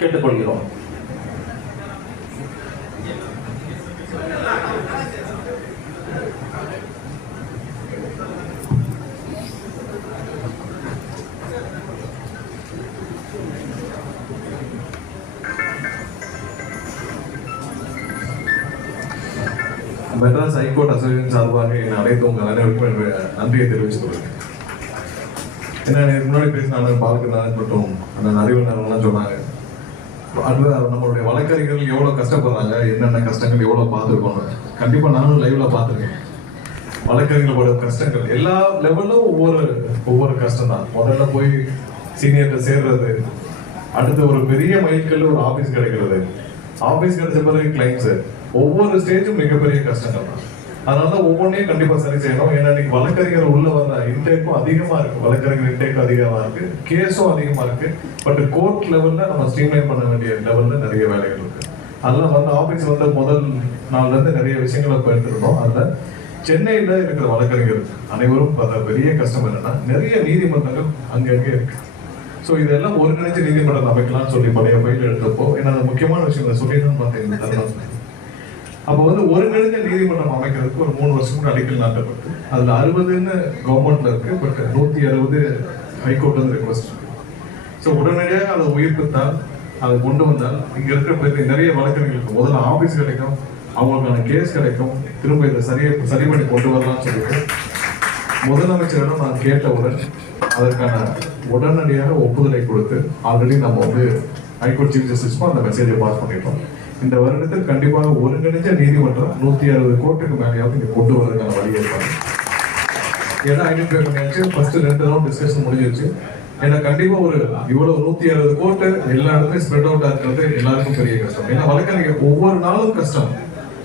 கேட்டுக்கொள்கிறோம். Madras high court association சார்பாக என்னை அழைத்து உங்கள் அனைவருக்கும் நன்றியை தெரிவித்துக் கொள்கிறேன். ஏன்னா எனக்கு முன்னாடி பேசின பாலகநாதன் மற்றும் அந்த அறிவுலாம் சொன்னாங்க, அடுத்த நம்மளுடைய வழக்கறிஞர்கள் எவ்வளோ கஷ்டப்படுறாங்க, என்னென்ன கஷ்டங்கள் எவ்வளோ பார்த்துருக்கோம். கண்டிப்பாக நானும் லைவ்ல பார்த்துருக்கேன். வழக்கறிஞர்களோட கஷ்டங்கள் எல்லா லெவலும் ஒவ்வொரு கஷ்டம் தான். முதல்ல போய் சீனியர்கிட்ட சேர்றது, அடுத்து ஒரு பெரிய மைல்கல்ல ஒரு ஆஃபீஸ் கிடைக்கிறது, ஆஃபீஸ் கிடைச்ச பிறகு கிளைம்ஸ், ஒவ்வொரு ஸ்டேஜும் மிகப்பெரிய கஷ்டங்கள் தான். அதனால ஒவ்வொன்றையும் கண்டிப்பா சரி செய்யணும். ஏன்னா இன்னைக்கு வழக்கறிஞர் உள்ள வர இன்டேக்கும் அதிகமா இருக்கு, வழக்கறிஞர் இன்டேக்கும் அதிகமா இருக்கு, கேஸும் அதிகமா இருக்கு. பட் கோர்ட் லெவல்ல நம்ம ஸ்ட்ரீம்லைன் பண்ண வேண்டிய லெவல்ல நிறைய வேலைகள் இருக்கு. அதெல்லாம் வந்து ஆபீஸ் வந்து முதல் நாள்ல இருந்து நிறைய விஷயங்களை போயிருக்கணும். அதுல சென்னையில இருக்கிற வழக்கறிஞர் அனைவரும் பெரிய கஷ்டம் என்னன்னா, நிறைய நீதிமன்றங்கள் அங்கங்கே இருக்கு. ஸோ இதெல்லாம் ஒருங்கிணைச்சு நீதிமன்றம் அமைக்கலாம்னு சொல்லி பழைய பயிர் எடுத்தப்போ என்ன முக்கியமான விஷயம் சொல்லிடணும்னு பார்த்தேன். அப்போ வந்து ஒருங்கிணைஞ்ச நீதிமன்றம் அமைக்கிறதுக்கு ஒரு 3 வருஷம் கூட அடிக்கல் நாட்டப்பட்டு அதுல 60ன்னு கவர்மெண்ட்ல இருக்கு, பட் 160 ஹைகோர்ட் வந்து ரெக்வஸ்ட் இருக்கு. ஸோ உடனடியாக அதை உயிர்ப்பித்தால், அதை கொண்டு வந்தால் இங்க இருக்கிற நிறைய வழக்கறிஞர்களுக்கு முதல்ல ஆபீஸ் கிடைக்கும், அவங்களுக்கான கேஸ் கிடைக்கும், திரும்ப இதை சரி பண்ணி கொண்டு வரலாம்னு சொல்லிட்டு முதலமைச்சரிடம் நான் கேட்டவுடன் அதற்கான உடனடியாக ஒப்புதலை கொடுத்து ஆல்ரெடி நம்ம வந்து ஹைகோர்ட் சீஃப் ஜஸ்டிஸ்க்கும் அந்த மெசேஜை பாஸ் பண்ணிட்டோம். இந்த வருடத்தில் கண்டிப்பாக ஒருங்கிணைஞ்ச நீதிமன்றம் 160 கோர்ட்டுக்கு மேலேயாவது இங்க கொண்டு வரதுக்கான வழி இருப்பாங்க. ஏன்னா ஐடென்டிஃபை பண்ணியாச்சு, ஃபர்ஸ்ட் 2 ரவுண்ட் டிஸ்கஷன் முடிஞ்சிருச்சு. ஏன்னா கண்டிப்பா ஒரு இவ்வளவு 160 கோர்ட்டு எல்லா இடத்துலையும் ஸ்ப்ரெட் அவுட்டா இருக்கிறது எல்லாருக்கும் பெரிய கஷ்டம். ஏன்னா வழக்கறிஞர் ஒவ்வொரு நாளும் கஷ்டம்.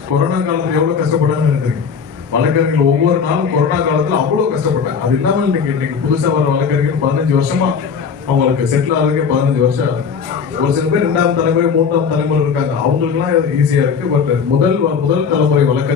கொரோனா காலத்துல எவ்வளவு கஷ்டப்பட்டாங்கன்னு நினைக்கிறீங்க? வழக்கறிஞர்கள் ஒவ்வொரு நாளும் கொரோனா காலத்துல அவ்வளவு கஷ்டப்பட்டாங்க. அது இல்லாமல் இன்னைக்கு புதுசா வர வழக்கறிஞர் 15 வருஷமா அவங்களுக்கு செட்டில் ஆகிறதுக்கே 15 வருஷம் ஆகுது. ஒரு சில பேர் 2ஆம் தலைமுறை 3ஆம் தலைமுறை இருக்காங்க, அவங்களுக்கு எல்லாம் ஈஸியா இருக்கு. பட் முதல் தலைமுறை வழக்கறிஞர்